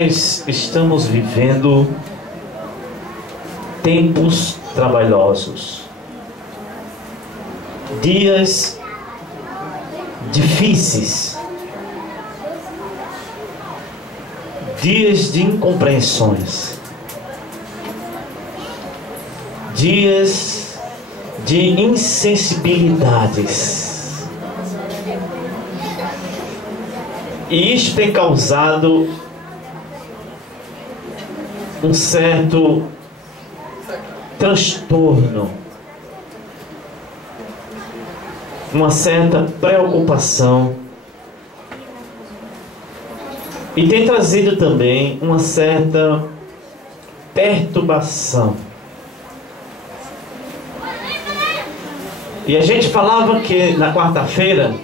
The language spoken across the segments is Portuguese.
Nós estamos vivendo tempos trabalhosos, dias difíceis, dias de incompreensões, dias de insensibilidades. E isto tem causado um certo transtorno, uma certa preocupação, e tem trazido também uma certa perturbação. E a gente falava que na quarta-feira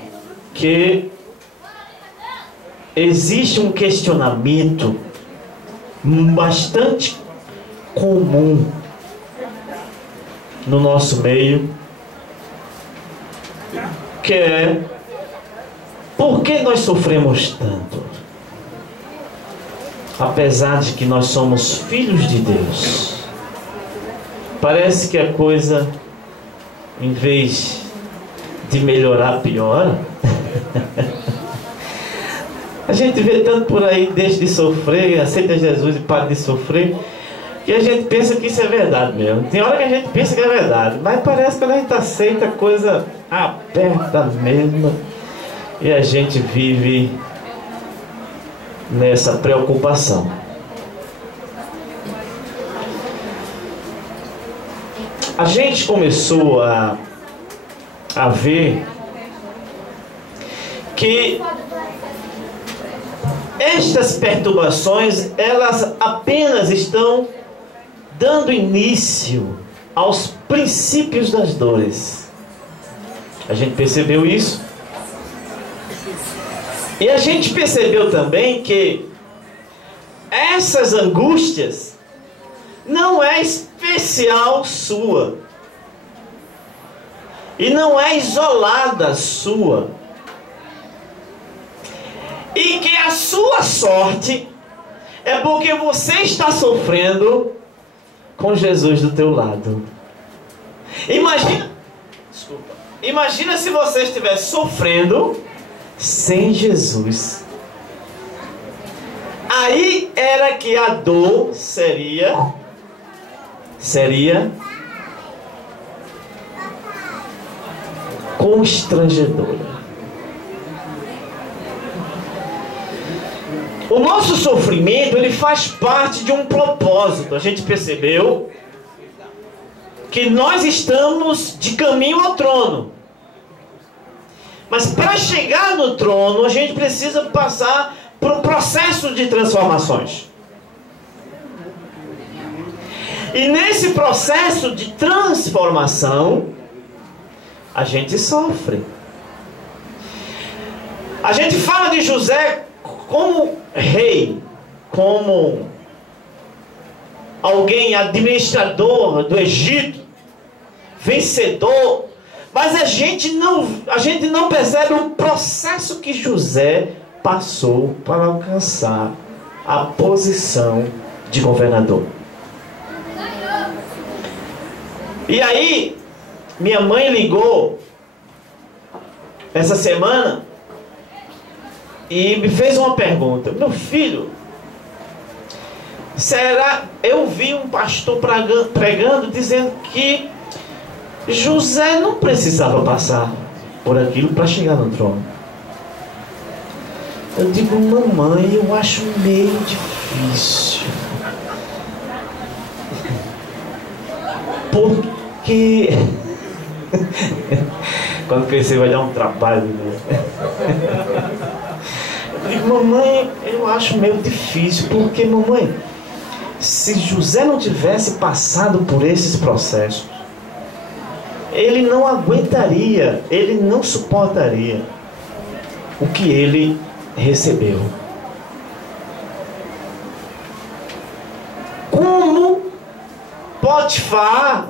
que existe um questionamento bastante comum no nosso meio, que é: por que nós sofremos tanto? Apesar de que nós somos filhos de Deus, parece que a coisa, em vez de melhorar, piora. A gente vê tanto por aí: deixe de sofrer, aceita Jesus e pare de sofrer, que a gente pensa que isso é verdade mesmo. Tem hora que a gente pensa que é verdade, mas parece que quando a gente aceita, a coisa aperta mesmo, e a gente vive nessa preocupação. A gente começou a ver que estas perturbações, elas apenas estão dando início aos princípios das dores. A gente percebeu isso. E a gente percebeu também que essas angústias não é especial sua, e não é isolada sua. E que a sua sorte é porque você está sofrendo com Jesus do teu lado. Imagina se você estivesse sofrendo sem Jesus. Aí era que a dor seria constrangedora. O nosso sofrimento, ele faz parte de um propósito. A gente percebeu que nós estamos de caminho ao trono. Mas para chegar no trono, a gente precisa passar por um processo de transformações. E nesse processo de transformação, a gente sofre. A gente fala de José como rei, como alguém administrador do Egito, vencedor, mas a gente não percebe o processo que José passou para alcançar a posição de governador. E aí, minha mãe ligou essa semana e me fez uma pergunta: meu filho, eu vi um pastor pregando dizendo que José não precisava passar por aquilo para chegar no trono. Eu digo: mamãe, eu acho meio difícil, porque quando crescer vai dar um trabalho mesmo. Eu digo: mamãe, eu acho meio difícil, porque, mamãe, se José não tivesse passado por esses processos, ele não aguentaria, ele não suportaria o que ele recebeu. Como Potifar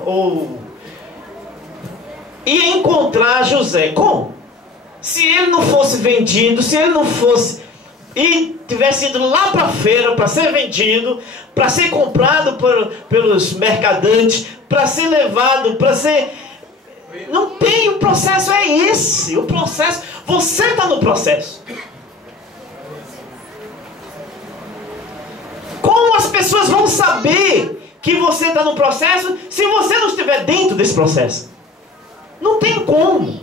ia encontrar José? Como? Se ele não fosse vendido, se ele não fosse... E tivesse ido lá para a feira para ser vendido, para ser comprado pelos mercadantes, para ser levado, para ser... Não tem, o processo é esse. O processo, você está no processo. Como as pessoas vão saber que você está no processo se você não estiver dentro desse processo? Não tem como.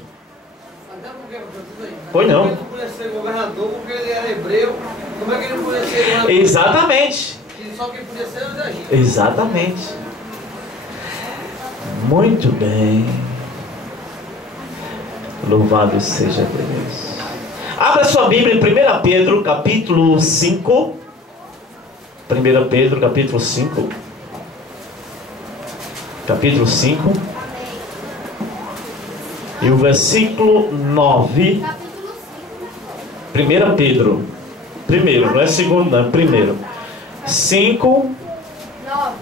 Pois não. Ele não podia ser governador porque ele era hebreu. Como é que ele não podia ser... Exatamente. Só quem podia ser era o da gente. Exatamente. Muito bem. Louvado seja Deus. Abra sua Bíblia em 1 Pedro, capítulo 5. 1 Pedro, capítulo 5. Capítulo 5. E o versículo 9. 1 Pedro. Primeiro, não é segundo, não, é primeiro. 5,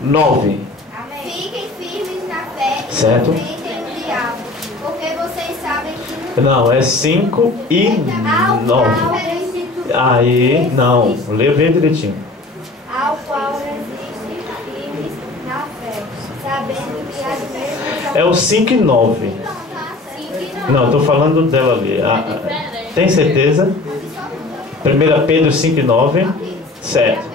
9. Fiquem firmes na fé e Certo. enfrentem o diabo, porque vocês sabem que Não, é 5 e 9. Aí, não, lê bem direitinho. ao qual resistem firmes na fé, sabendo que as mesmas É o 5 e 9. Não, estou falando dela ali. Tem certeza? 1 Pedro 5 e 9. Certo.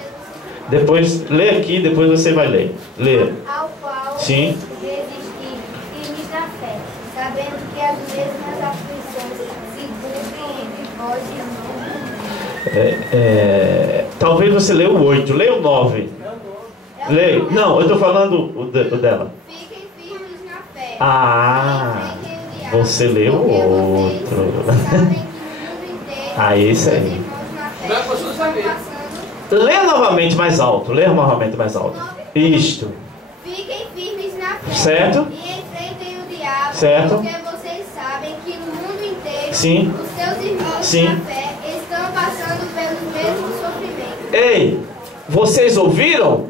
Depois, lê aqui, depois você vai ler. Lê. ao qual Sim. resistir firmes na fé, sabendo que as mesmas aflições se cumprem entre vós e Talvez você lê o 8, lê o 9. Lê. Não, eu estou falando o dela. Fiquem firmes na fé. Ah, e enfrentem o diabo, você leu porque o vocês outro. sabem que no mundo inteiro Ah, esse os aí. irmãos na fé Não é pra você estão saber. passando. Lê novamente mais alto. Lê novamente mais alto. Isto. Fiquem firmes na fé. Certo. E enfrentem o diabo. Certo. Porque vocês sabem que no mundo inteiro Sim. os seus irmãos Sim. na fé estão passando pelos mesmos sofrimentos. Ei, vocês ouviram?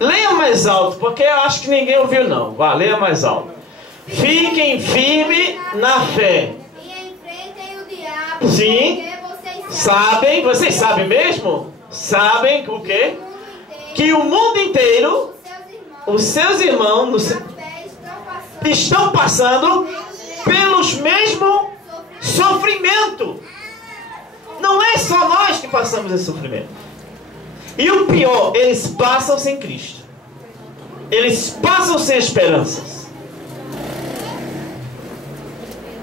Leia mais alto, porque eu acho que ninguém ouviu não. Vá, leia mais alto. Fiquem firmes na fé. E enfrentem o diabo. Sim. Porque vocês Vocês sabem mesmo? Sabem o quê? que no mundo inteiro Que o mundo inteiro, os seus irmãos os seus irmãos na fé estão estão passando passando pelos mesmos sofrimentos. Não é só nós que passamos esse sofrimento. E o pior, eles passam sem Cristo. Eles passam sem esperanças.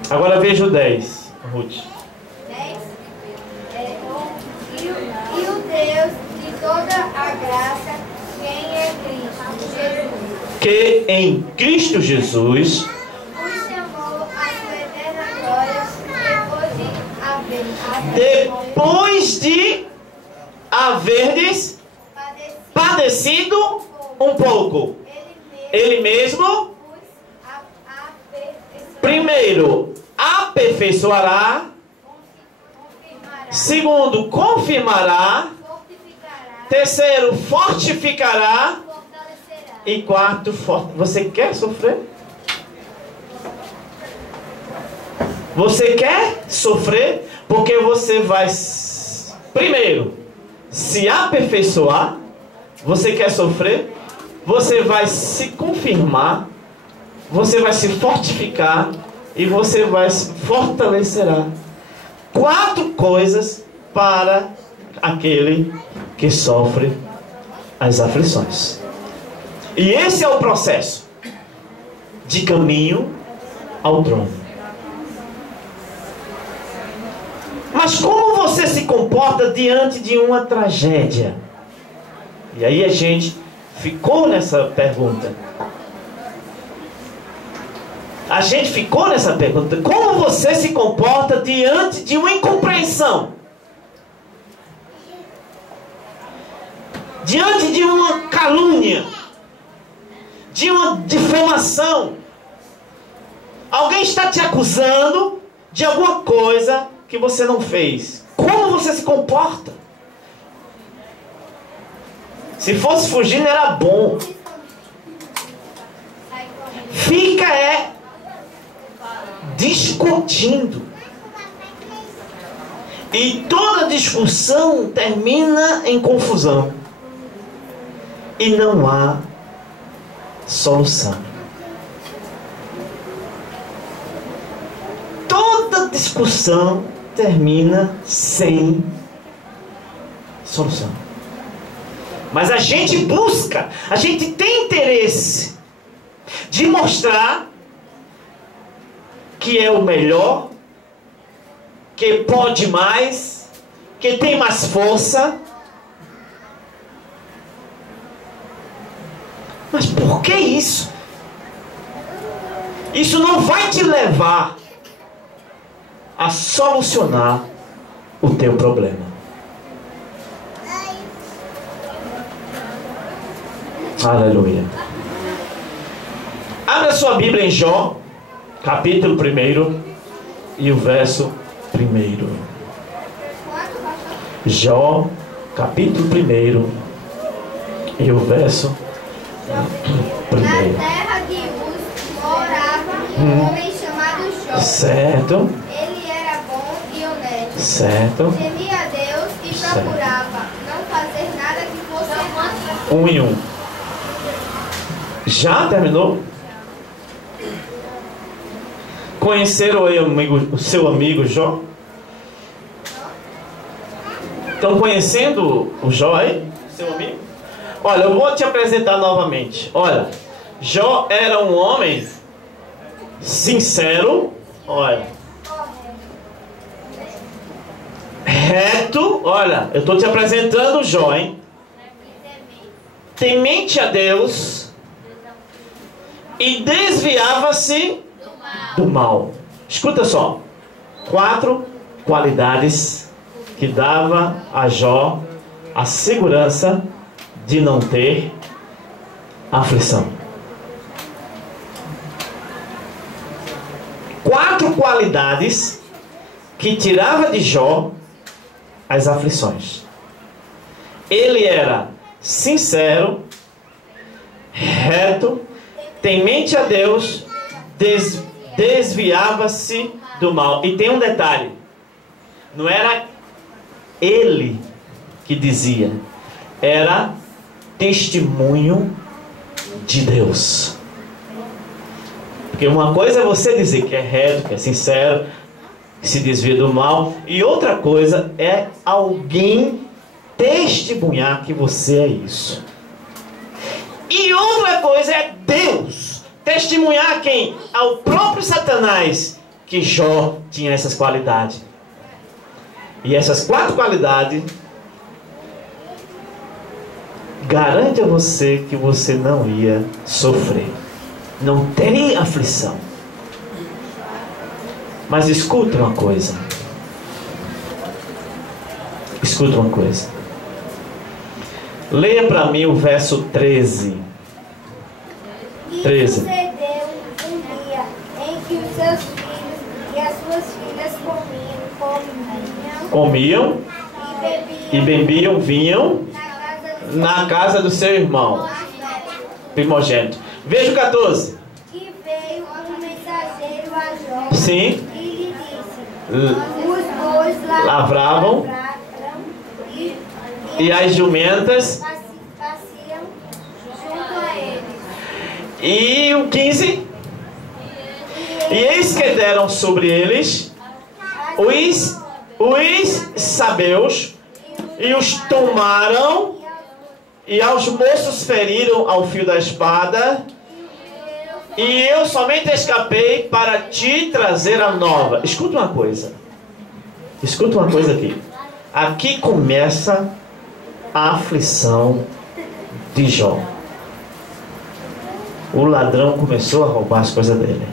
Agora veja o 10, Ruth. 10. E o Deus de toda a graça, quem é Cristo Jesus, Que em Cristo Jesus os chamou à sua eterna glória, depois de haverdes padecido um pouco, Ele mesmo primeiro aperfeiçoará, segundo confirmará, terceiro fortificará e quarto Você quer sofrer? Você quer sofrer? Porque você vai primeiro se aperfeiçoar. Você quer sofrer? Você vai se confirmar. Você vai se fortificar. E você vai se fortalecerá. 4 coisas para aquele que sofre as aflições. E esse é o processo de caminho ao trono. Mas como você se comporta diante de uma tragédia? E aí a gente ficou nessa pergunta. A gente ficou nessa pergunta. Como você se comporta diante de uma incompreensão? Diante de uma calúnia? De uma difamação? Alguém está te acusando de alguma coisa que você não fez. Como você se comporta? Se fosse fugindo era bom. Fica discutindo. E toda discussão termina em confusão. E não há solução. Toda discussão termina sem solução. Mas a gente busca, a gente tem interesse de mostrar que é o melhor, que pode mais, que tem mais força. Mas por que isso? Isso não vai te levar a solucionar o teu problema. Aleluia. Abra sua Bíblia em Jó, capítulo 1 e o verso 1. Jó, capítulo 1 e o verso 1. Na terra de Uz morava um homem chamado Jó. Certo. Ele era bom e honesto. Certo. Temia a Deus e procurava não fazer nada que fosse errado. 1 e 1. Já terminou? Conheceram aí o seu amigo Jó? Estão conhecendo o Jó aí? Seu amigo? Olha, eu vou te apresentar novamente. Olha, Jó era um homem sincero. Olha, reto. Olha, eu estou te apresentando o Jó, hein? Temente a Deus e desviava-se do mal. Escuta só. 4 qualidades que dava a Jó a segurança de não ter aflição. 4 qualidades que tirava de Jó as aflições. Ele era sincero, reto, temente a Deus, desviava-se do mal. E tem um detalhe: não era ele que dizia, era testemunho de Deus. Porque uma coisa é você dizer que é reto, que é sincero, que se desvia do mal, e outra coisa é alguém testemunhar que você é isso. E outra coisa é Deus testemunhar quem? Ao próprio Satanás que Jó tinha essas qualidades. E essas 4 qualidades garante a você que você não ia sofrer, não teria aflição. Mas escuta uma coisa. Escuta uma coisa. Leia para mim o verso 13. E sucedeu um dia em que os seus filhos e as suas filhas comiam E bebiam vinho na casa do seu irmão primogênito. Veja o 14. E veio um mensageiro a Jó. Sim. E lhe disse: os bois Lavravam e as jumentas. Passeam junto a eles. E o 15. E eis que deram sobre eles os sabeus e os tomaram, e aos moços feriram ao fio da espada, e eu somente escapei para te trazer a nova. Escuta uma coisa. Escuta uma coisa aqui. Aqui começa a aflição de Jó. O ladrão começou a roubar as coisas dele.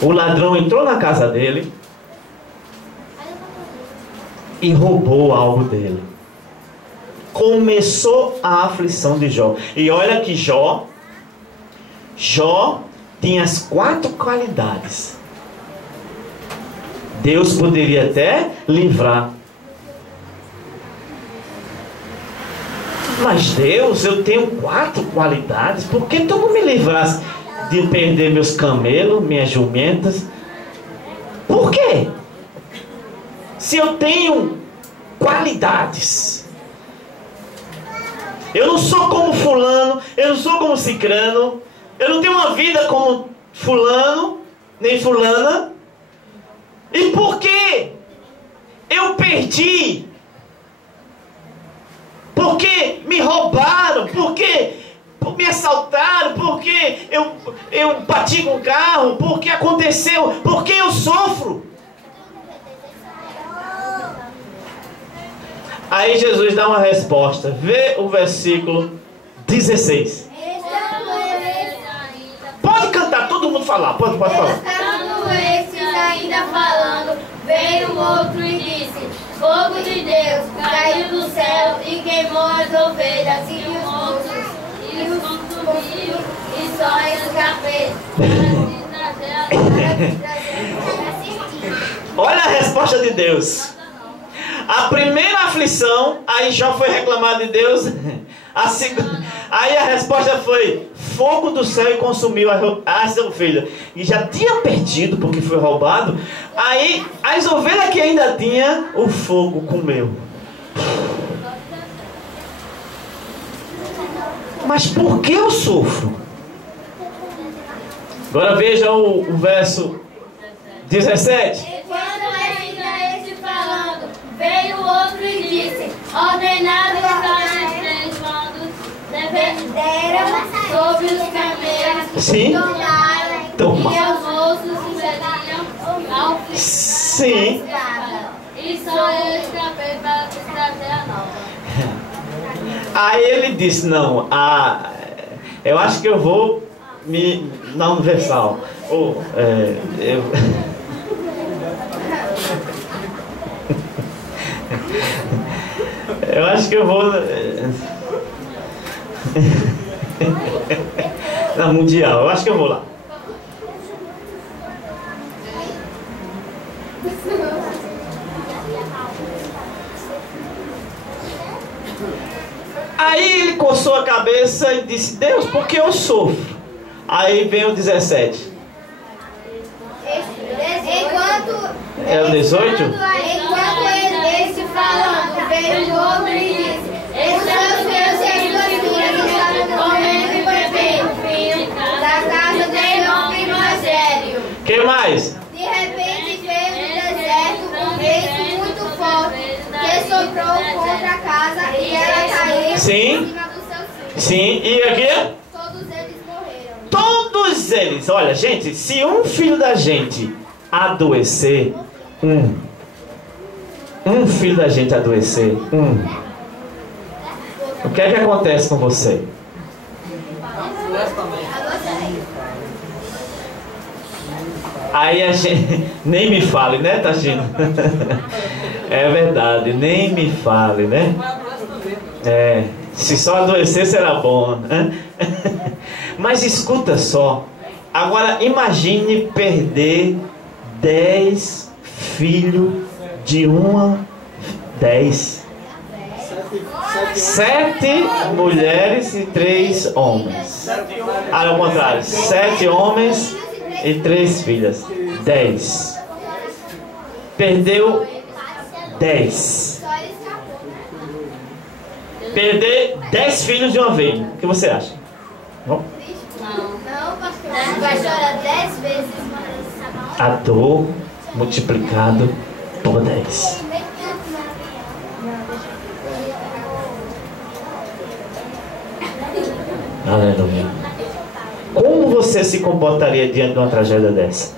O ladrão entrou na casa dele e roubou algo dele. Começou a aflição de Jó. E olha que Jó tinha as 4 qualidades. Deus poderia até livrar. Mas Deus, eu tenho 4 qualidades. Por que tu não me livrasse de perder meus camelos, minhas jumentas? Por Por quê? Se eu tenho qualidades, eu não sou como fulano, eu não sou como cicrano, eu não tenho uma vida como fulano, nem fulana. E por que eu perdi? Porque me roubaram? Porque me assaltaram? Porque eu bati com o carro? Porque aconteceu? Porque eu sofro? Aí Jesus dá uma resposta. Vê o versículo 16. Pode cantar, todo mundo falar. Pode falar. Estando esses ainda falando, veio outro e disse: fogo de Deus caiu do céu e queimou as ovelhas e os moços e os consumiu, e só escapei. Olha a resposta de Deus. A primeira aflição, aí Jó foi reclamar de Deus. Aí a resposta foi: fogo do céu e consumiu as ovelhas. E já tinha perdido porque foi roubado. Aí as ovelhas que ainda tinha, o fogo comeu. Mas por que eu sofro? Agora veja o verso 17. Veio outro e disse: ordenado está os três bandos, deram sobre os camelos, sim, tomaram, e os moços sucediam ao fim. Sim. E só eu escapei para trazer a nova. Aí ele disse: não, eu acho que eu vou na Universal. Eu acho que eu vou na Mundial. Eu acho que eu vou lá. Aí ele coçou a cabeça e disse: Deus, por que eu sofro? Aí vem o 17. É o 18? Enquanto ele disse falando, veio o outro e disse: estamos meus servidores comendo e bebendo vinho da casa dele homem mais sério. Que mais? De repente veio no deserto um vento muito forte que soprou contra a casa e ela caiu em Sim. cima dos seus filhos. Sim, e aqui? Todos eles morreram. Todos eles. Olha, gente, se um filho da gente adoecer, um filho da gente adoecer, o que é que acontece com você? Aí a gente, nem me fale, né, Tachina? É verdade, nem me fale, né? Se só adoecer será bom, né? Mas escuta só. Agora imagine perder 10 filhos de uma 10. 7 mulheres e 3 homens. Ao contrário, 7 homens e 3 filhas. 10. Perdeu 10. Perder 10 filhos de uma vez. O que você acha? Bom? Não, pastor. Vai chorar 10 vezes mais. A dor multiplicado por 10. Aleluia. Como você se comportaria diante de uma tragédia dessa?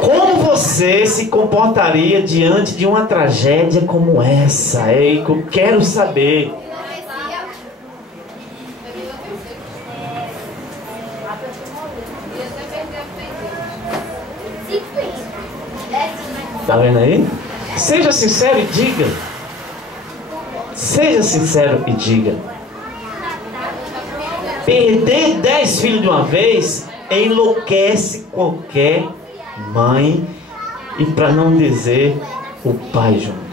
Como você se comportaria diante de uma tragédia como essa? Eu quero saber. Tá vendo aí? Seja sincero e diga. Seja sincero e diga. Perder 10 filhos de uma vez enlouquece qualquer mãe, e para não dizer o pai junto.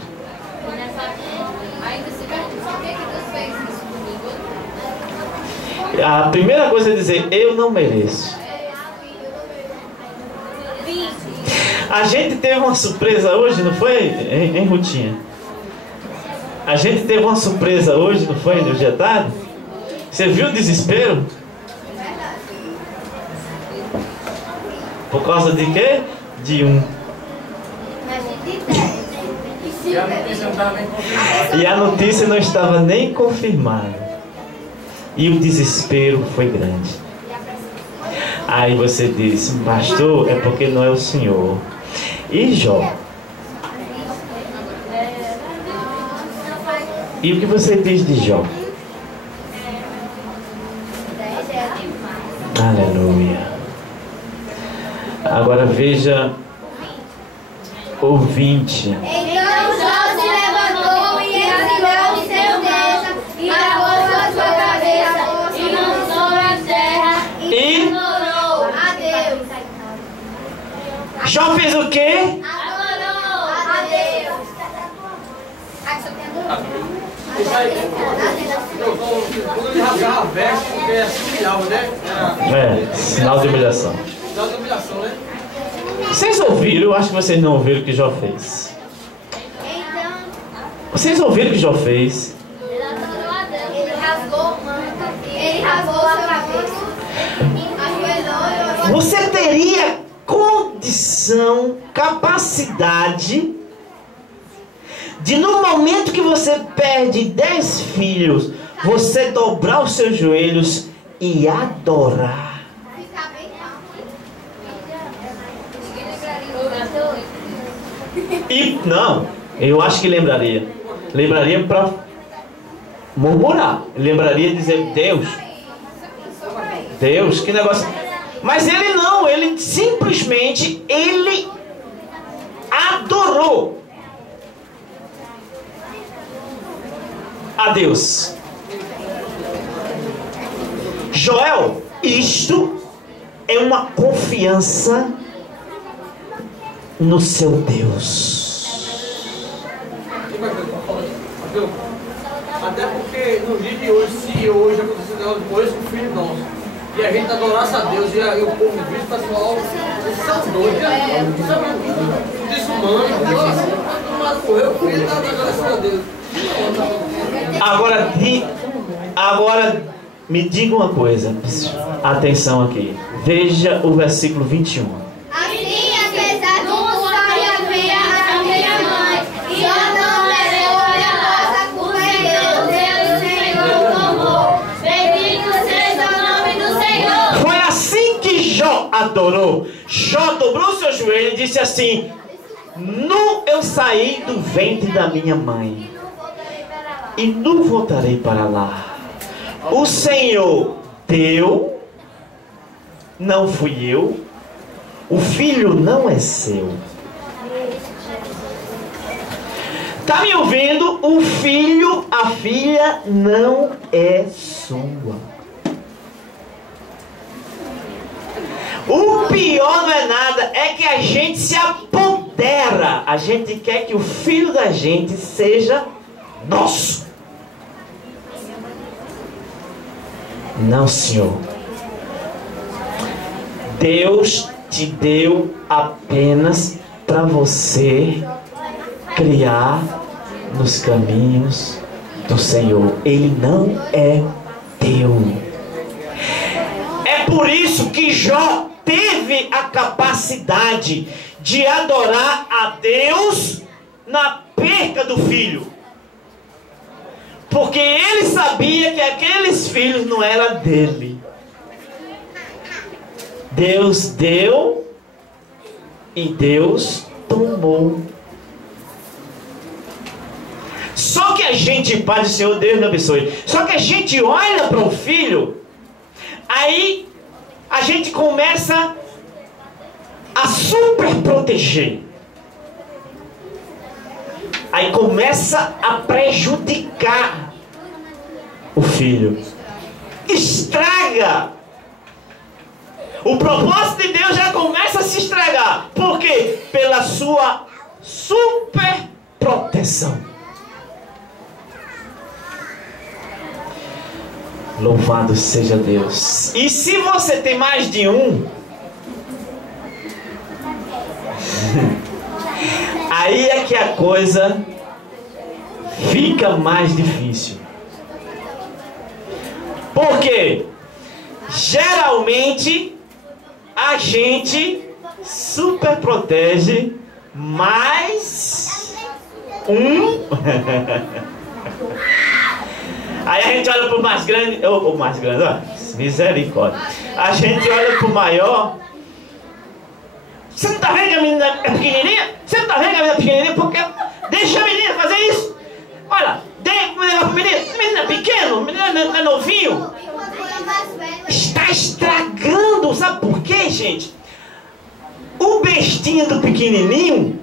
A primeira coisa é dizer: eu não mereço. A gente teve uma surpresa hoje, não foi, hein, Rutinha? A gente teve uma surpresa hoje, não foi, no dia tarde? Você viu o desespero? Por causa de quê? De um. E a notícia não estava nem confirmada. E o desespero foi grande. Aí você disse, pastor, é porque não é o Senhor. E Jó? E o que você diz de Jó? Aleluia. Agora veja o 20. Então Jó se levantou e exilou o seu dedo, e lavou a sua cabeça, e lançou na terra, e adorou a Deus. Jó fez o quê? Adorou a Deus. Quando ele rasgava a veste, porque se humilhava, né? Sinal de humilhação. Sinal de humilhação, né? Vocês ouviram? Eu acho que vocês não ouviram o que Jó fez. Então, Vocês ouviram o que Jó fez? ele adorou a Deus. Ele rasgou o manto, ele rasgou a cabeça, ajoelhou e orou. Você teria condição, capacidade de, no momento que você perde 10 filhos, você dobrar os seus joelhos e adorar. E não, eu acho que lembraria. Lembraria para murmurar. Lembraria de dizer, Deus, que negócio. Mas ele não, ele simplesmente, ele adorou a Deus. Joel, isto é uma confiança no seu Deus. Até porque no dia de hoje, se hoje aconteceu depois com o filho nosso, e a gente adorasse a Deus e o povo vive, o pessoal, vocês são doidos, né? Desumano, mas morreu, o filho está agradecendo a Deus. Agora, me diga uma coisa, atenção aqui, veja o versículo 21. Assim, apesar do sol e a minha mãe, e eu não levou a nossa culpa em Deus, o Senhor tomou. Bendito seja o nome do Senhor. Foi assim que Jó adorou. Jó dobrou seu joelho e disse assim: nu eu saí do ventre da minha mãe, e nu voltarei para lá. O Senhor deu, não fui eu. O filho não é seu. Tá me ouvindo? O filho, a filha não é sua. O pior não é nada, é que a gente se apodera. A gente quer que o filho da gente seja nosso. Não, Senhor. Deus te deu apenas para você criar nos caminhos do Senhor. Ele não é teu. É por isso que Jó teve a capacidade de adorar a Deus na perca do filho. Porque ele sabia que aqueles filhos não eram dele. Deus deu e Deus tomou. Só que a gente, Pai do Senhor, Deus me abençoe. Só que a gente olha para o filho, aí a gente começa a super proteger. Aí começa a prejudicar o filho. Estraga. O propósito de Deus já começa a se estragar. Por quê? Pela sua super proteção. Louvado seja Deus. E se você tem mais de um, Aí é que a coisa fica mais difícil. Porque geralmente a gente super protege mais um. Aí a gente olha pro mais grande, ou mais grande, ó, misericórdia. A gente olha pro maior. Você não tá vendo que a menina é pequenininha? Você não tá vendo que a menina é pequenininha? Porque deixa a menina fazer isso. Olha, menino é pequeno, menino é novinho. Está estragando, sabe por quê, gente? O bestinho do pequenininho,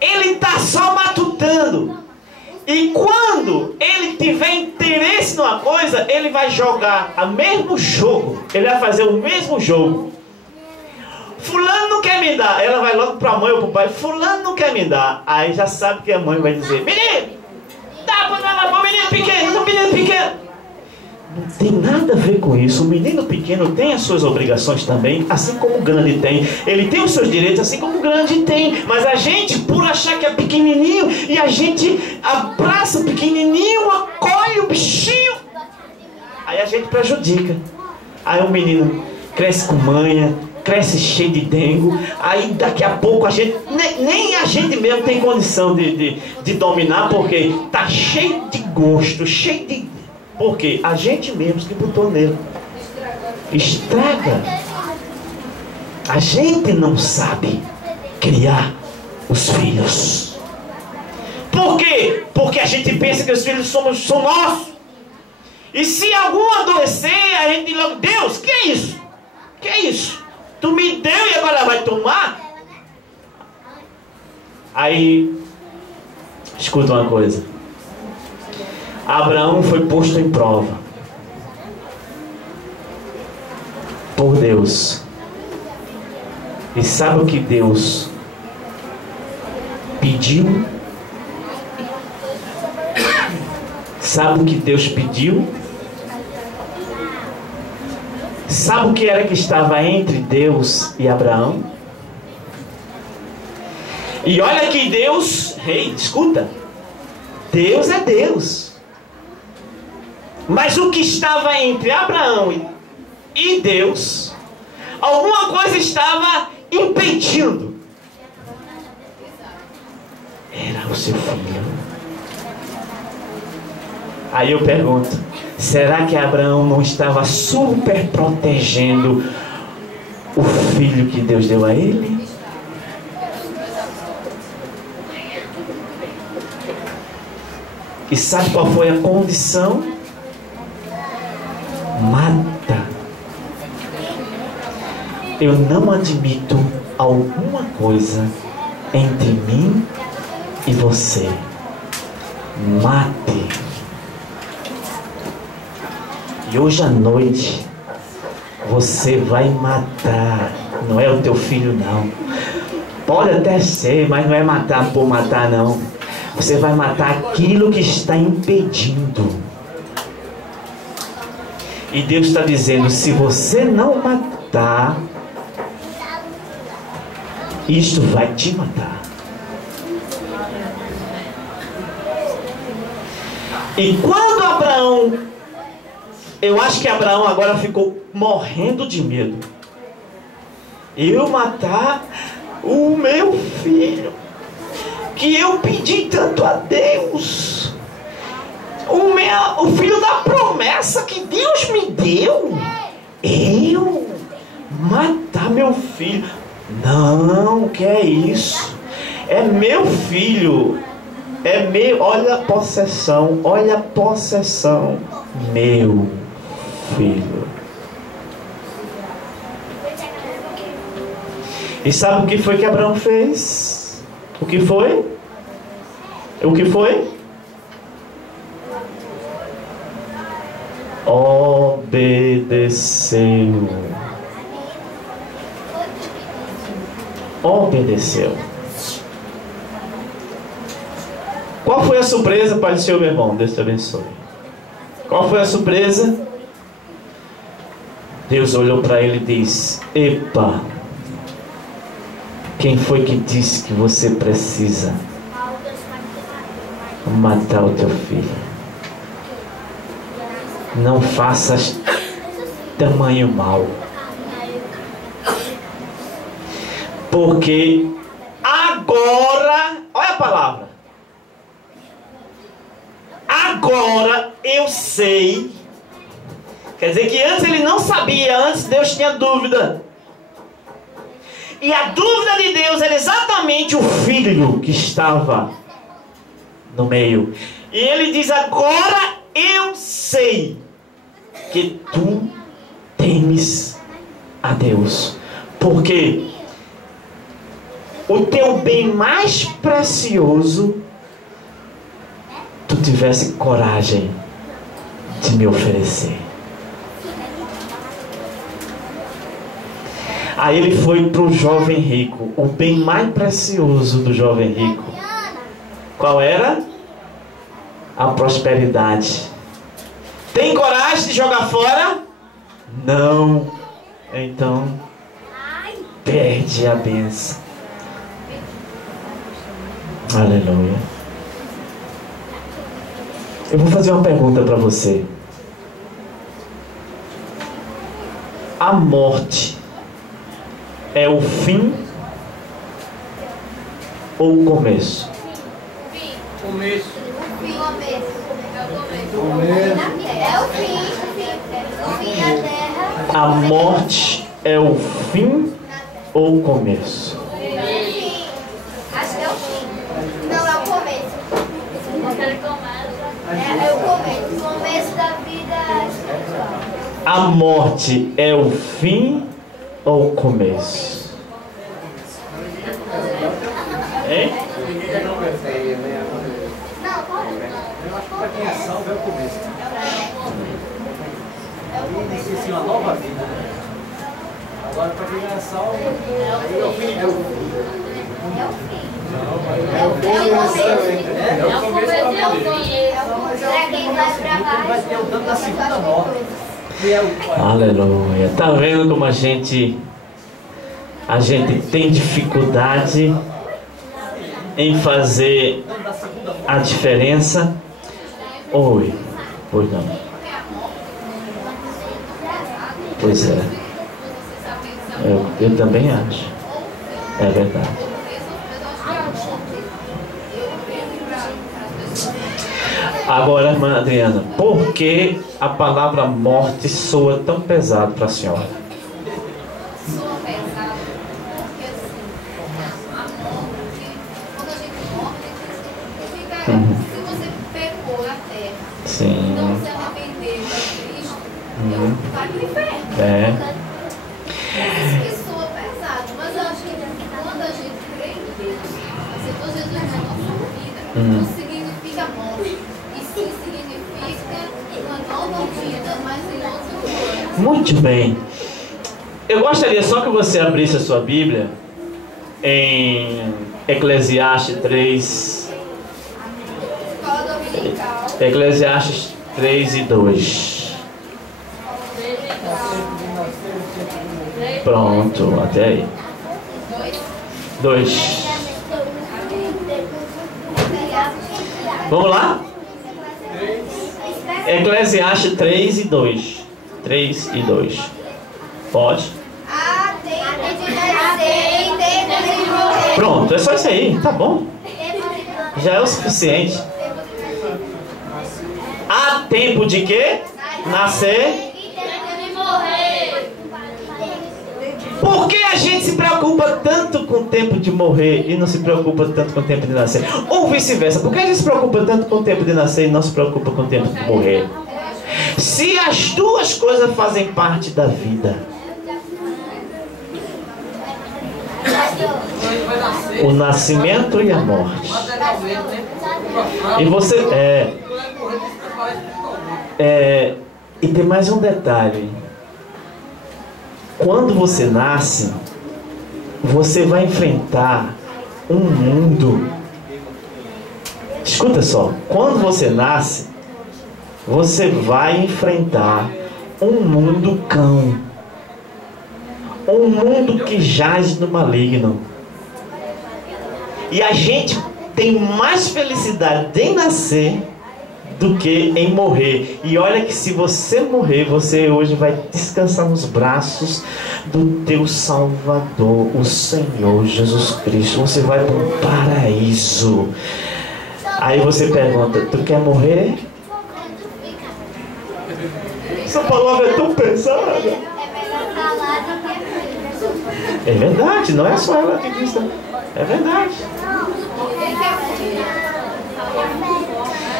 ele tá só matutando. E quando ele tiver interesse numa coisa, ele vai jogar o mesmo jogo. Ele vai fazer o mesmo jogo. Fulano não quer me dar. Ela vai logo pra mãe ou pro pai. Fulano não quer me dar. Aí já sabe que a mãe vai dizer: menino, dá pra o menino pequeno, o menino pequeno. Não tem nada a ver com isso. O menino pequeno tem as suas obrigações também, assim como o grande tem. Ele tem os seus direitos, assim como o grande tem. Mas a gente, por achar que é pequenininho, e a gente abraça o pequenininho, acolhe o bichinho, aí a gente prejudica. Aí o menino cresce com manha, cresce cheio de dengo. Aí daqui a pouco a gente, nem a gente mesmo tem condição de dominar, porque tá cheio de gosto, cheio de... Porque a gente mesmo que botou nele. Estraga. A gente não sabe criar os filhos. Por quê? Porque a gente pensa que os filhos são nossos. E se algum adoecer, a gente logo: Deus, que é isso? Que é isso? Tu me deu e agora vai tomar? Aí, escuta uma coisa. Abraão foi posto em prova por Deus. E sabe o que Deus pediu? Sabe o que Deus pediu? Sabe o que era que estava entre Deus e Abraão? E olha que Deus, escuta, Deus é Deus. Mas o que estava entre Abraão e Deus, alguma coisa estava impedindo. Era o seu filho. Aí eu pergunto: será que Abraão não estava super protegendo o filho que Deus deu a ele? E sabe qual foi a condição? Mata. Eu não admito alguma coisa entre mim e você. Mate. E hoje à noite você vai matar. Não é o teu filho, não. Pode até ser, mas não é matar por matar, não. Você vai matar aquilo que está impedindo. E Deus está dizendo: se você não matar, isto vai te matar. E quando Abraão, eu acho que Abraão agora ficou morrendo de medo. Eu matar o meu filho, que eu pedi tanto a Deus. O filho da promessa que Deus me deu. Eu matar meu filho? Não, que é isso? É meu filho. É meu. Olha a possessão. Olha a possessão. Meu filho. E sabe o que foi que Abraão fez? O que foi? O que foi? Obedeceu. Obedeceu. Qual foi a surpresa, Pai do Senhor, meu irmão? Deus te abençoe. Qual foi a surpresa? Deus olhou para ele e disse: epa, Quem foi que disse que você precisa matar o teu filho? Não faças tamanho mal. Porque agora, olha a palavra. Agora eu sei. Quer dizer que antes ele não sabia, antes Deus tinha dúvida. E a dúvida de Deus era exatamente o filho que estava no meio. E ele diz: agora eu sei que tu temes a Deus, porque o teu bem mais precioso tu tivesse coragem de me oferecer. Aí ele foi para o jovem rico. O bem mais precioso do jovem rico, qual era? A prosperidade. Tem coragem de jogar fora? Não. Então perde a bênção. Aleluia. Eu vou fazer uma pergunta para você. A morte é o fim ou o começo? Começo. É o fim da terra. A morte é o fim ou o começo? Acho que é o fim. Não, é o começo. É o começo. O começo da vida espiritual. A morte é o fim ou o começo? Hein? Não, pode. Para quem é salvo é o começo. Sim, uma nova vida. Agora para quem é salvo é o fim. Vai ter o dano da segunda morte. Aleluia. Tá vendo como a gente tem dificuldade em fazer a diferença? Oi. Pois não. Pois é. Eu também acho. É verdade. Agora, irmã Adriana, por que a palavra morte soa tão pesado para a senhora? Soa pesado porque assim, a morte, quando a gente morre, a gente fica, se você pecou na terra, Sim. não se arrepender para Cristo, vai pro inferno. É. Isso que soa pesado, mas eu acho que quando a gente crê em Deus, aceitou Jesus na nossa vida, não significa morte. Sim, significa uma nova vida, mas em outro lugar. Muito bem. Eu gostaria só que você abrisse a sua Bíblia em Eclesiastes 3. Escola dominical. Eclesiastes 3 e 2. Pronto, até aí. 2. Vamos lá? Eclesiastes 3 e 2. 3 e 2. Pode? Há tempo de nascer e tempo de morrer. Pronto, é só isso aí, tá bom. Já é o suficiente. Há tempo de quê? Nascer. E tempo de morrer. Por que a gente se preocupa tanto com o tempo de morrer e não se preocupa tanto com o tempo de nascer? Ou vice-versa, por que a gente se preocupa tanto com o tempo de nascer e não se preocupa com o tempo de morrer? Se as duas coisas fazem parte da vida, o nascimento e a morte. E você e tem mais um detalhe. Quando você nasce, você vai enfrentar um mundo. Escuta só, quando você nasce, você vai enfrentar um mundo cão, um mundo que jaz no maligno. E a gente tem mais felicidade em nascer do que em morrer. E olha que se você morrer, você hoje vai descansar nos braços do teu Salvador, o Senhor Jesus Cristo. Você vai para um paraíso. Aí você pergunta, tu quer morrer? Essa palavra é tão pesada. É verdade, não é só ela que diz. É verdade.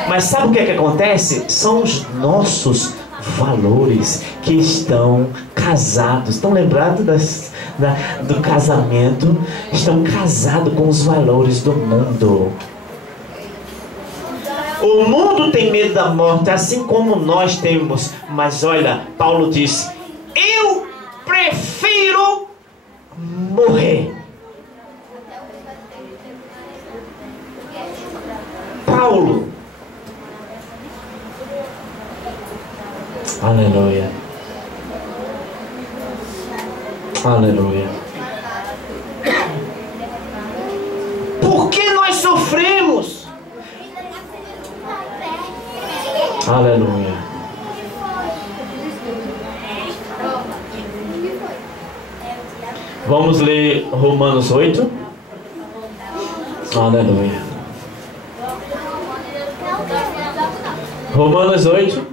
Mas sabe o que é que acontece? São os nossos valores que estão casados. Estão lembrados do casamento? Estão casados com os valores do mundo. O mundo tem medo da morte, assim como nós temos. Mas olha, Paulo diz: eu prefiro morrer. Paulo. Aleluia. Aleluia. Por que nós sofremos? Aleluia. Vamos ler Romanos 8. Aleluia. Romanos 8.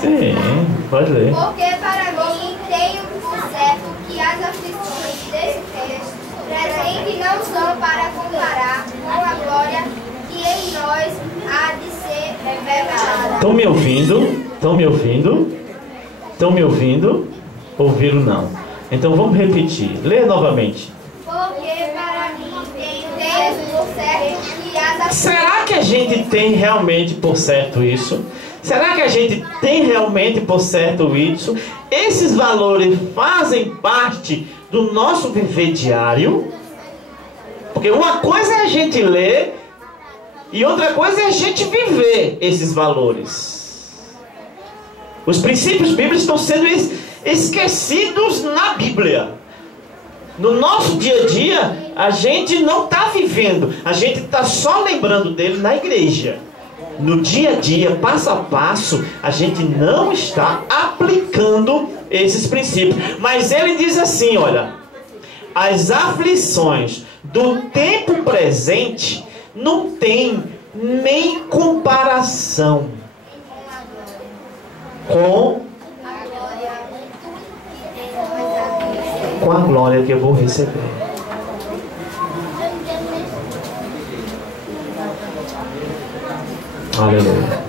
Sim, pode ler. Porque para mim tenho por certo que as aflições desse texto presente não são para comparar com a glória que em nós há de ser revelada. Estão me ouvindo? Estão me ouvindo? Estão me ouvindo? Ouviram não? Então vamos repetir. Leia novamente. Porque para mim tenho por certo que as aflições... Será que a gente tem realmente por certo isso? Será que a gente tem realmente por certo isso? Esses valores fazem parte do nosso viver diário? Porque uma coisa é a gente ler e outra coisa é a gente viver esses valores. Os princípios bíblicos estão sendo esquecidos na Bíblia. No nosso dia a dia, a gente não está vivendo, a gente está só lembrando dele na igreja. No dia a dia, passo a passo, a gente não está aplicando esses princípios. Mas ele diz assim, olha: as aflições do tempo presente não tem nem comparação com a glória que eu vou receber. Aleluia.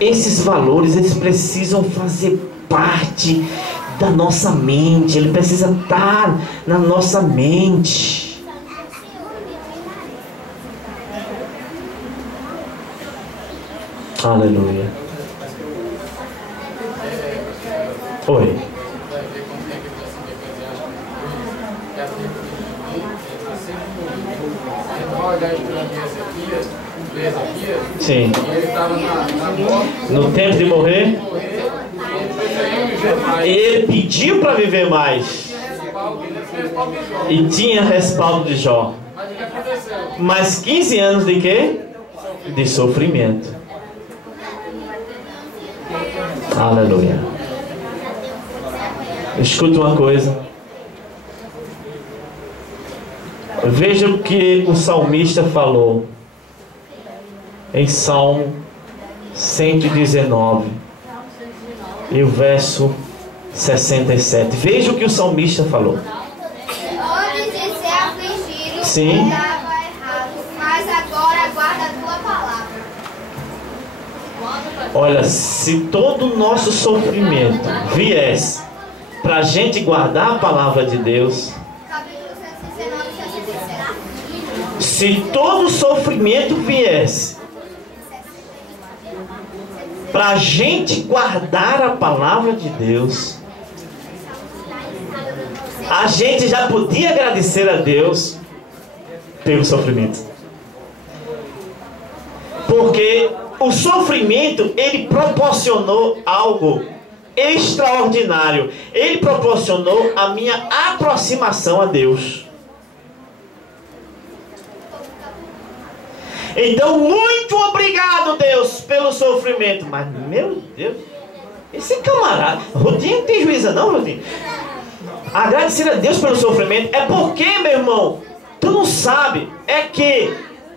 Esses valores, eles precisam fazer parte da nossa mente. Ele precisa estar na nossa mente. Aleluia. Oi. Sim. No tempo de morrer, ele pediu para viver mais. E tinha respaldo de Jó. Mas 15 anos de quê? De sofrimento. Aleluia. Escuta uma coisa. Veja o que o salmista falou em Salmo 119 e o verso 67. Veja o que o salmista falou. Antes de ser afligido, Sim. andava errado, mas agora guarda a tua palavra. Olha, se todo o nosso sofrimento viesse para a gente guardar a palavra de Deus, Capítulo 119, 67. se todo o sofrimento viesse para a gente guardar a palavra de Deus, a gente já podia agradecer a Deus pelo sofrimento. Porque o sofrimento, ele proporcionou algo extraordinário. Ele proporcionou a minha aproximação a Deus. Então, muito obrigado, Deus, pelo sofrimento. Mas, meu Deus, esse camarada... Rodinho não tem juízo não, Rodinho? Agradecer a Deus pelo sofrimento é porque, meu irmão, tu não sabe, é que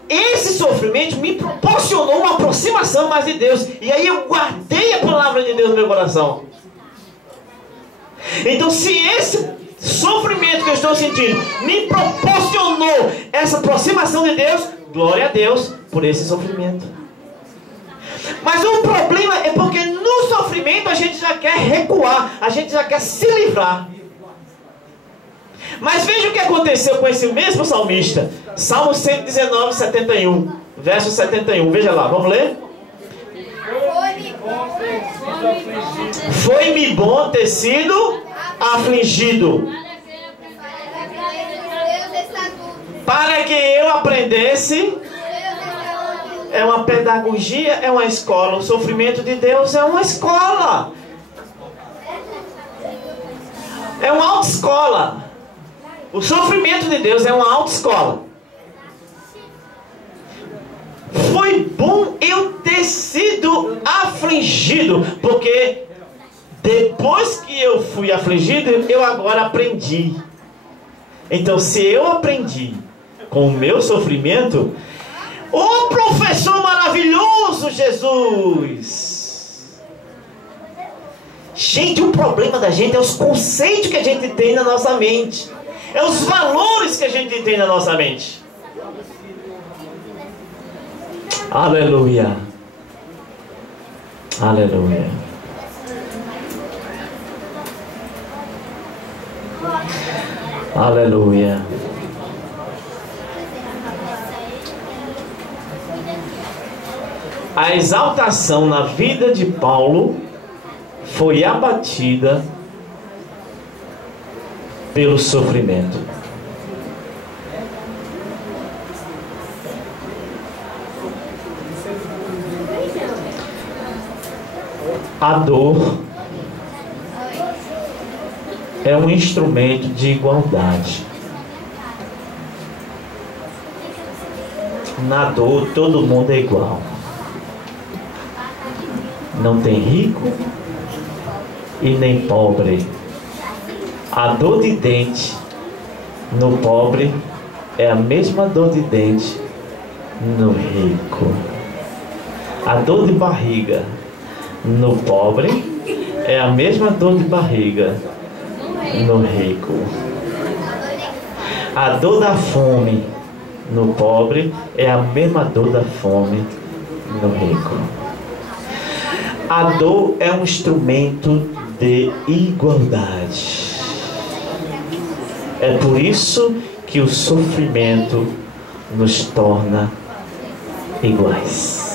esse sofrimento me proporcionou uma aproximação mais de Deus. E aí eu guardei a palavra de Deus no meu coração. Então, se esse sofrimento que eu estou sentindo me proporcionou essa aproximação de Deus, glória a Deus por esse sofrimento. Mas o problema é porque no sofrimento a gente já quer recuar, a gente já quer se livrar. Mas veja o que aconteceu com esse mesmo salmista. Salmo 119, 71, verso 71. Veja lá, vamos ler? Foi-me bom ter sido afligido, para que eu aprendesse. É uma pedagogia, é uma escola. O sofrimento de Deus é uma escola. É uma autoescola. O sofrimento de Deus é uma autoescola. Foi bom eu ter sido afligido, porque depois que eu fui afligido, eu agora aprendi. Então, se eu aprendi com o meu sofrimento, ô professor maravilhoso Jesus! Gente, o problema da gente é os conceitos que a gente tem na nossa mente. É os valores que a gente tem na nossa mente. Aleluia. Aleluia. Aleluia. A exaltação na vida de Paulo foi abatida pelo sofrimento. A dor é um instrumento de igualdade. Na dor todo mundo é igual. Não tem rico e nem pobre. A dor de dente no pobre é a mesma dor de dente no rico. A dor de barriga no pobre é a mesma dor de barriga no rico. A dor da fome no pobre é a mesma dor da fome no rico. A dor é um instrumento de igualdade. É por isso que o sofrimento nos torna iguais.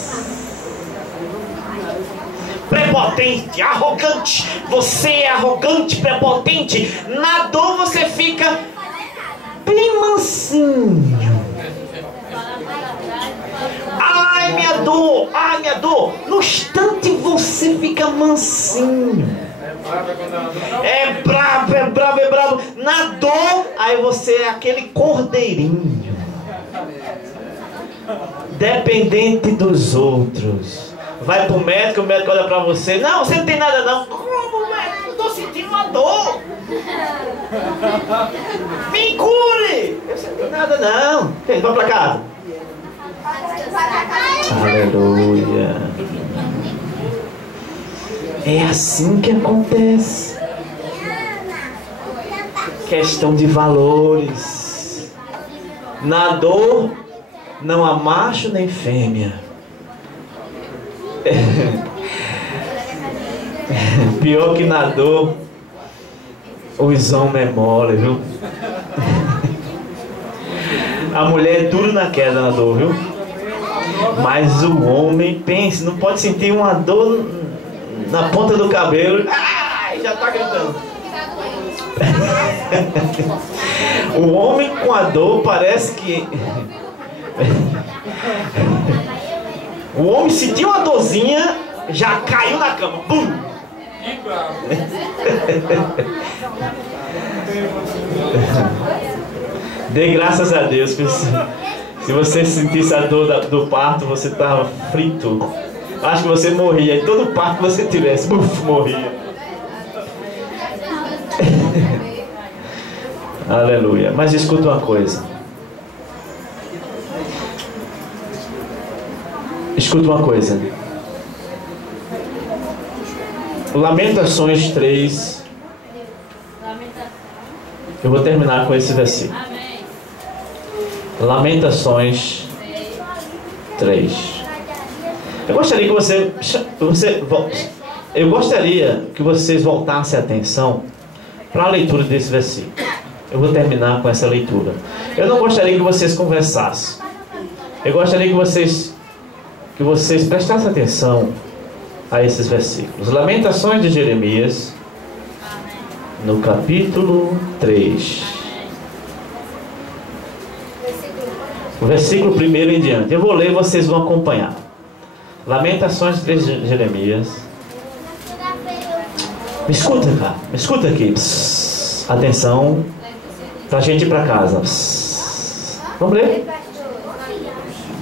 Prepotente, arrogante. Você é arrogante, prepotente. Na dor você fica bem mansinho. Ai, minha dor, ai, minha dor. No instante você fica mansinho. É bravo, é bravo, é bravo. Na dor, aí você é aquele cordeirinho, dependente dos outros. Vai pro médico, o médico olha pra você. Não, você não tem nada não. Como, médico? Eu tô sentindo uma dor. Me cure. Eu não tenho nada não. Vai pra casa. Aleluia. É assim que acontece. Questão de valores. Na dor não há macho nem fêmea. Pior que na dor os homens é mole, viu? A mulher é dura na queda na dor, viu? Mas o homem, pense, não pode sentir uma dor na ponta do cabelo. Ai, já tá gritando. O homem com a dor parece que O homem sentiu uma dorzinha, já caiu na cama. Bum! Dê graças a Deus. Se você sentisse a dor do parto, você estava frito. Acho que você morria. Em todo parto que você tivesse, morria. Aleluia. Mas escuta uma coisa. Escuta uma coisa. Lamentações 3. Eu vou terminar com esse versículo. Lamentações 3. Eu gostaria que vocês voltassem a atenção para a leitura desse versículo. Eu vou terminar com essa leitura. Eu não gostaria que vocês conversassem. Eu gostaria que vocês prestassem atenção a esses versículos. Lamentações de Jeremias, no capítulo 3. O versículo 1 em diante. Eu vou ler e vocês vão acompanhar. Lamentações 3 de Jeremias. Me escuta, cara. Me escuta aqui. Psss. Atenção. Pra gente ir pra casa. Psss. Vamos ler?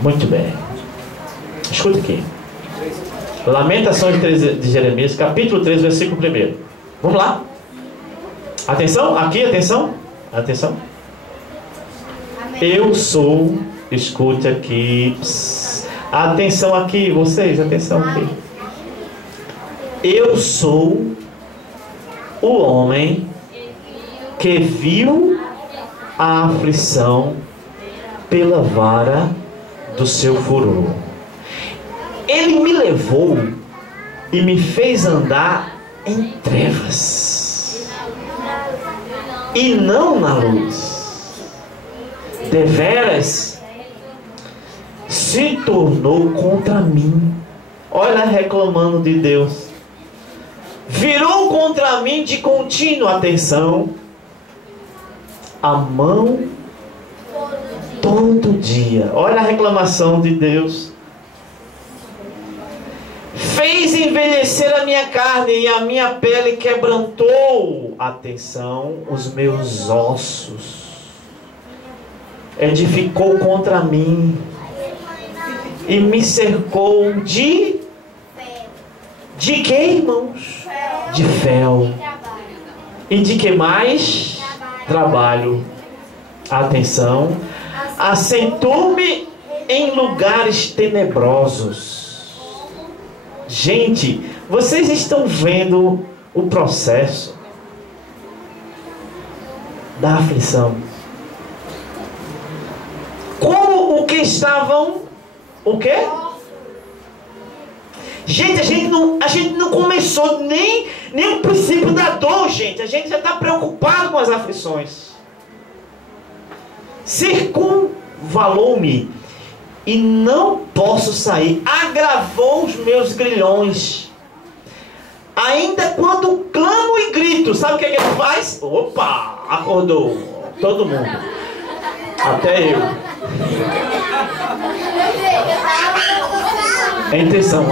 Muito bem. Escuta aqui. Lamentações 3 de Jeremias, capítulo 3, versículo 1. Vamos lá. Atenção. Aqui, atenção. Atenção. Eu sou... Escute aqui. Psss. Atenção aqui, vocês. Atenção aqui. Eu sou o homem que viu a aflição pela vara do seu furor. Ele me levou e me fez andar em trevas e não na luz. Deveras se tornou contra mim. Olha, reclamando de Deus. Virou contra mim de contínua atenção a mão todo dia. Olha a reclamação de Deus. Fez envelhecer a minha carne e a minha pele quebrantou, atenção, os meus ossos. Edificou contra mim e me cercou de que, irmãos? De fel. E de que mais? Trabalho. Atenção. Assentou-me em lugares tenebrosos. Gente, vocês estão vendo o processo da aflição. Como o que estavam... O quê? Gente, a gente não começou nem o princípio da dor, gente. A gente já está preocupado com as aflições. Circunvalou-me e não posso sair. Agravou os meus grilhões. Ainda quando clamo e grito, sabe o que ele faz? Opa, acordou todo mundo. Até eu. Atenção.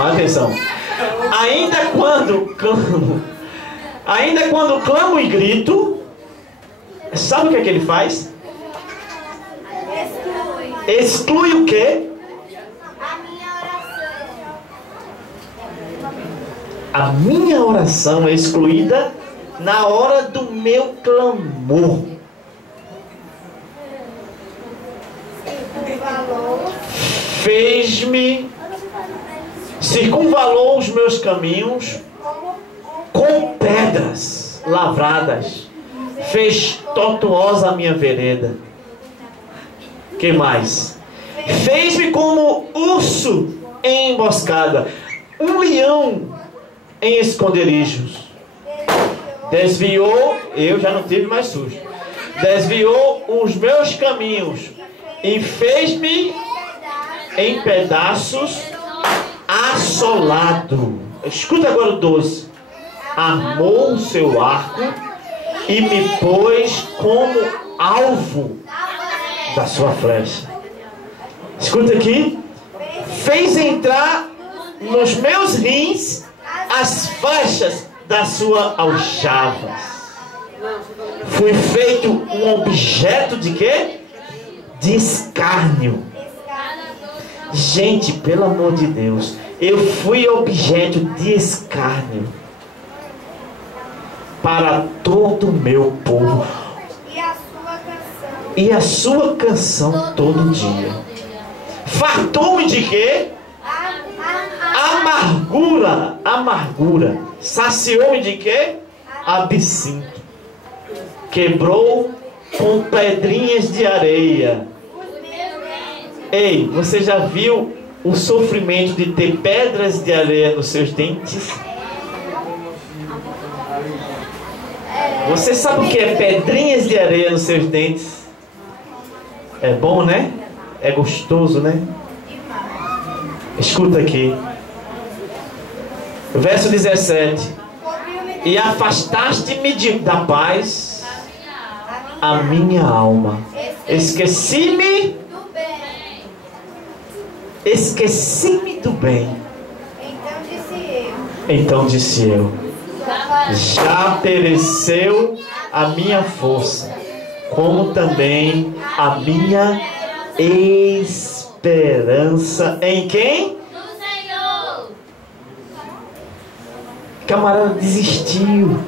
Ainda quando clamo e grito, sabe o que ele faz? Exclui o quê? A minha oração é excluída na hora do meu clamor. Circunvalou os meus caminhos com pedras lavradas, fez tortuosa a minha vereda. Que mais? Fez-me como urso em emboscada, um leão em esconderijos. Desviou, eu já não tive mais susto. Desviou os meus caminhos e fez-me em pedaços, assolado. Escuta agora o 12. Armou o seu arco e me pôs como alvo da sua flecha. Escuta aqui. fez entrar nos meus rins as faixas da sua aljava. Fui feito um objeto de quê? De escárnio. Gente, pelo amor de Deus, eu fui objeto de escárnio para todo o meu povo. E a sua canção todo dia. Fartou-me de quê? Amargura. Saciou-me de quê? Absinto. Quebrou com pedrinhas de areia. Ei, você já viu o sofrimento de ter pedras de areia nos seus dentes? Você sabe o que é pedrinhas de areia nos seus dentes? É bom, né? É gostoso, né? Escuta aqui. Verso 17. E afastaste-me da paz a minha alma. Esqueci-me do bem. Então disse eu. Já pereceu a minha força, como também a minha esperança em quem? No Senhor. Camarada desistiu.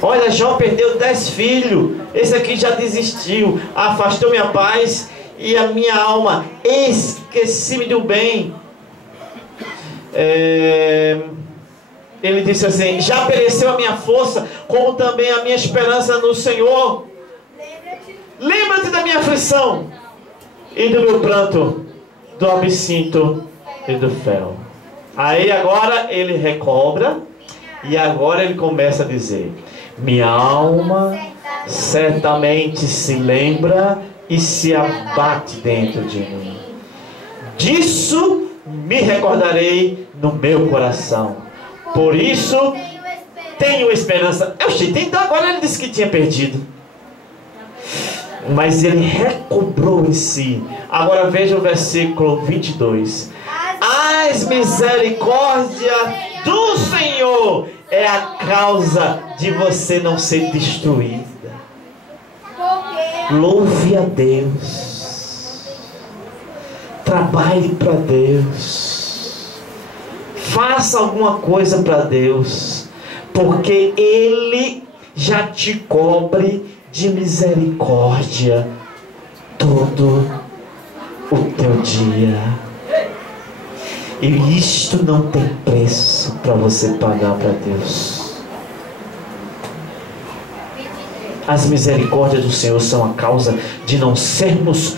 Olha, Jó perdeu 10 filhos. Esse aqui já desistiu. Afastou minha paz e a minha alma. Esqueci-me do bem. Ele disse assim: já pereceu a minha força, como também a minha esperança no Senhor. Lembra-te da minha aflição e do meu pranto, do absinto e do fel. Aí agora ele recobra. E agora ele começa a dizer: minha alma certamente se lembra e se abate dentro de mim. Disso me recordarei no meu coração. Por isso tenho esperança. Então agora ele disse que tinha perdido, mas ele recobrou em si. Agora veja o versículo 22. As misericórdias do Senhor é a causa de você não ser destruída. Louve a Deus. Trabalhe para Deus. Faça alguma coisa para Deus, porque Ele já te cobre de misericórdia todo o teu dia. E isto não tem preço para você pagar para Deus. As misericórdias do Senhor são a causa de não sermos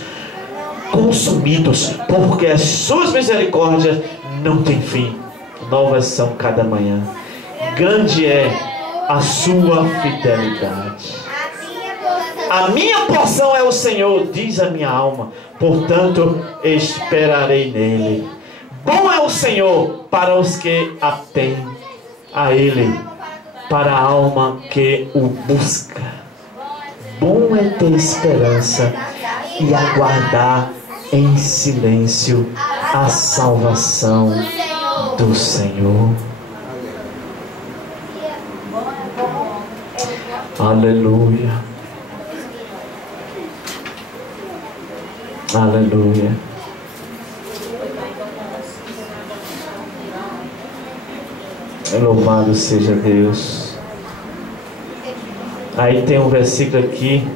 consumidos, porque as suas misericórdias não têm fim. Novas são cada manhã. Grande é a sua fidelidade. A minha porção é o Senhor, diz a minha alma, portanto esperarei nele. Bom é o Senhor para os que atendem a Ele, para a alma que o busca. Bom é ter esperança e aguardar em silêncio a salvação do Senhor. Aleluia. Aleluia. Louvado seja Deus. Aí tem um versículo aqui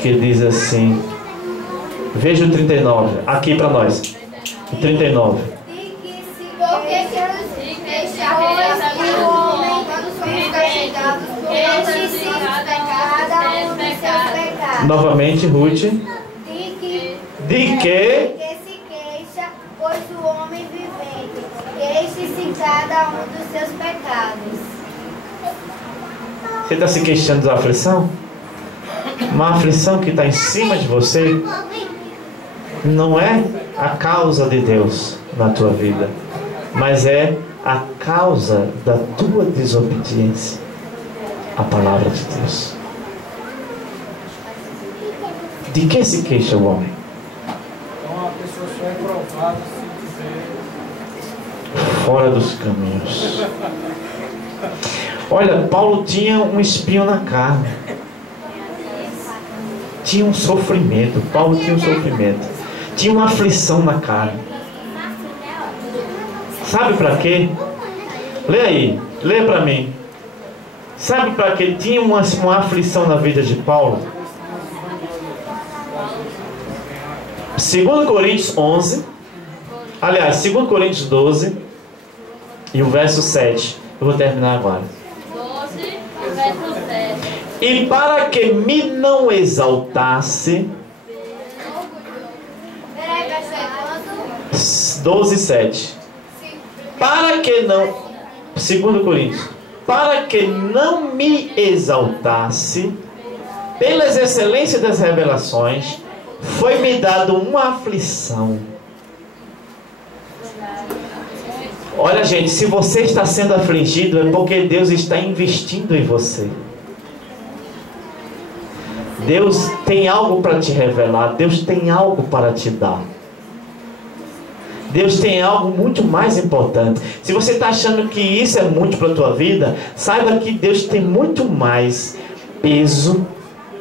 que diz assim, veja o 39, aqui para nós, o 39. Porque se nos deixaremos o homem, quando somos castigados por estes seus pecados, cada um dos seus pecados. Novamente, Ruth. De que se queixa, pois o homem vivente, queixe-se cada um dos seus pecados. Você está se queixando da aflição? Uma aflição que está em cima de você não é a causa de Deus na tua vida, mas é a causa da tua desobediência à palavra de Deus. De que se queixa o homem? Então a pessoa só é provada se tiver Fora dos caminhos. Olha, Paulo tinha um espinho na carne. Tinha um sofrimento. Paulo tinha um sofrimento. Tinha uma aflição na carne. Sabe para quê? Lê aí, lê para mim. Sabe para quê? Tinha uma aflição na vida de Paulo. 2 Coríntios 11. Aliás, 2 Coríntios 12. E o verso 7. Eu vou terminar agora. 12, verso 7. E para que me não exaltasse. Peraí, verso é quanto? 12, 7. Para que não. 2 Coríntios. Para que não me exaltasse, pelas excelências das revelações, foi-me dado uma aflição. Olha, gente, se você está sendo afligido, é porque Deus está investindo em você. Deus tem algo para te revelar. Deus tem algo para te dar. Deus tem algo muito mais importante. Se você está achando que isso é muito para a tua vida, saiba que Deus tem muito mais peso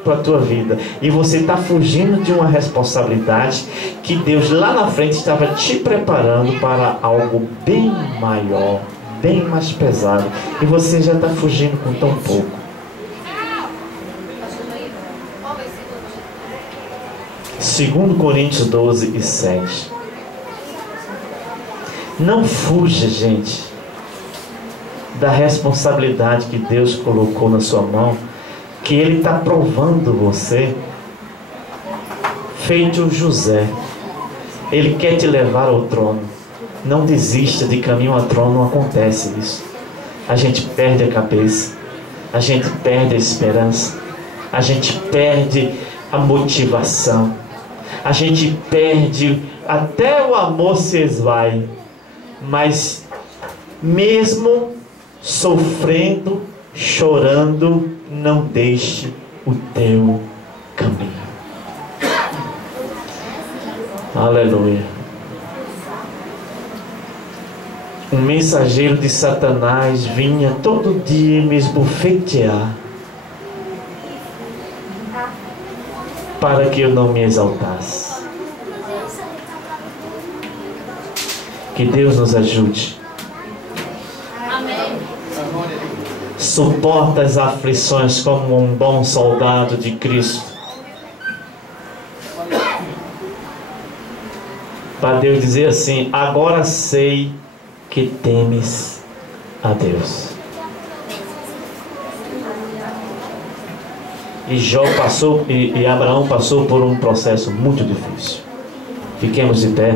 para a tua vida. E você está fugindo de uma responsabilidade que Deus lá na frente estava te preparando para algo bem maior, bem mais pesado. E você já está fugindo com tão pouco. 2 Coríntios 12 e 7. Não fuja, gente, da responsabilidade que Deus colocou na sua mão, que Ele está provando você, feito José. Ele quer te levar ao trono. Não desista de caminho ao trono, não acontece isso. A gente perde a cabeça, a gente perde a esperança, a gente perde a motivação, a gente perde até o amor se esvai. Mas mesmo sofrendo, chorando, não deixe o teu caminho. Aleluia. Um mensageiro de Satanás vinha todo dia me esbofetear para que eu não me exaltasse. Que Deus nos ajude. Amém. Suporta as aflições como um bom soldado de Cristo. Para Deus dizer assim: agora sei que temes a Deus. E Jó passou, e Abraão passou por um processo muito difícil. Fiquemos de pé.